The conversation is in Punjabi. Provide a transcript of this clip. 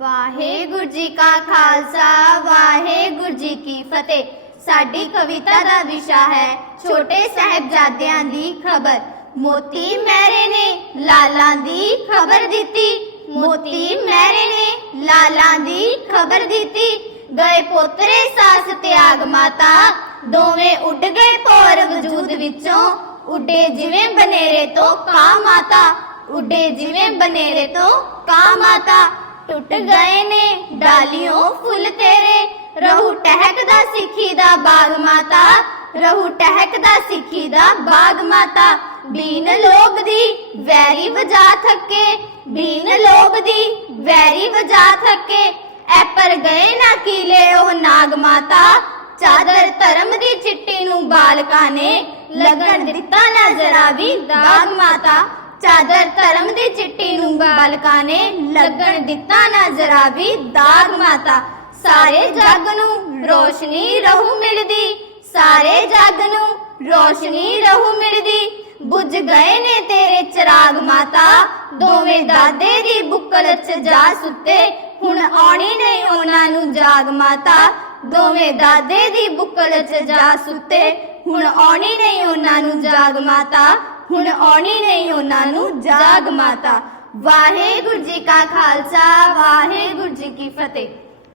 ਵਾਹਿਗੁਰੂ ਜੀ ਕਾ ਖਾਲਸਾ, ਵਾਹਿਗੁਰੂ ਜੀ ਕੀ ਫਤਿਹ। ਸਾਡੀ ਕਵਿਤਾ ਦਾ ਵਿਸ਼ਾ ਹੈ ਛੋਟੇ ਸਾਹਿਬਜ਼ਾਦਿਆਂ ਦੀ ਖਬਰ। ਮੋਤੀ ਮਹਿਰੇ ਨੇ ਲਾਲਾਂ ਦੀ ਖਬਰ ਦਿੱਤੀ। ਮੋਤੀ ਮਹਿਰੇ ਨੇ ਲਾਲਾਂ ਦੀ ਖਬਰ ਦਿੱਤੀ। ਗਏ ਪੋਤਰੇ ਸਾਸ ਤਿਆਗ ਮਾਤਾ, ਦੋਵੇਂ ਉੱਡ ਗਏ ਪੌਰ ਵਜੂਦ ਵਿੱਚੋਂ। ਉੱਡੇ ਜਿਵੇਂ ਬਨੇਰੇ ਤੋਂ ਕਾ ਮਾਤਾ, ਉੱਡੇ ਜਿਵੇਂ ਬਨੇਰੇ ਤੋਂ ਕਾ ਮਾਤਾ। ਟੁੱਟ ਗਏ ਨੇ ਡਾਲੀਆਂ ਫੁੱਲ ਤੇਰੇ। ਰਹੂ ਟਹਿਕਦਾ ਸਿੱਖੀ ਦਾ ਬਾਗ ਮਾਤਾ, ਰਹੂ ਟਹਿਕਦਾ ਸਿੱਖੀ ਦਾ ਬਾਗ ਮਾਤਾ। ਬੀਨ ਲੋਭ ਦੀ ਵੈਰੀ ਵਜਾ ਥੱਕੇ। ਬੀਨ ਲੋਭ ਦੀ ਵੈਰੀ ਵਜਾ ਥੱਕੇ। ਐ ਪਰ ਗਏ ਨਾ ਕੀਲੇ ਉਹ ਨਾਗ ਮਾਤਾ। ਚਾਦਰ ਧਰਮ ਦੀ ਚਿੱਟੀ ਨੂੰ ਬਾਲਕਾਂ ਨੇ, ਲੱਗਣ ਦਿੱਤਾ ਨਾ ਜਰਾ ਵੀ ਦਾਗ ਮਾਤਾ। ਚਾਦਰ ਧਰਮ ਦੀ ਚਿੱਟੀ ਨੂੰ ਬਾਲਕਾਂ ਨੇ ਲੱਗਣ ਦਿੱਤਾ ਨਾ ਜਰਾ ਵੀ ਦਾਗ ਮਾਤਾ। ਸਾਰੇ ਜੱਗ ਨੂੰ ਰੋਸ਼ਨੀ ਰਹੂ ਮਿਲਦੀ, ਸਾਰੇ ਜੱਗ ਨੂੰ ਰੋਸ਼ਨੀ ਰਹੂ ਮਿਲਦੀ। ਬੁੱਝ ਗਏ ਨੇ ਤੇਰੇ ਚਿਰਾਗ ਮਾਤਾ, ਦੋਵੇਂ ਦਾਦੇ ਦੀ ਬੁੱਕਲ 'ਚ ਜਾ ਸੁੱਤੇ, ਹੁਣ ਆਉਣੀ ਨਹੀਂ ਉਹਨਾਂ ਨੂੰ ਜਾਗ ਮਾਤਾ। ਦੋਵੇਂ ਦਾਦੇ ਦੀ ਬੁੱਕਲ 'ਚ ਜਾ ਸੁੱਤੇ, ਹੁਣ ਆਉਣੀ ਨਹੀਂ ਉਹਨਾਂ ਨੂੰ ਜਾਗ ਮਾਤਾ। ਹੁਣ ਆਉਣੀ ਨਹੀਂ ਉਹਨਾਂ ਨੂੰ ਜਾਗ ਮਾਤਾ। ਵਾਹਿਗੁਰੂ ਜੀ ਕਾ ਖਾਲਸਾ, ਵਾਹਿਗੁਰੂ ਜੀ ਕੀ ਫਤਿਹ।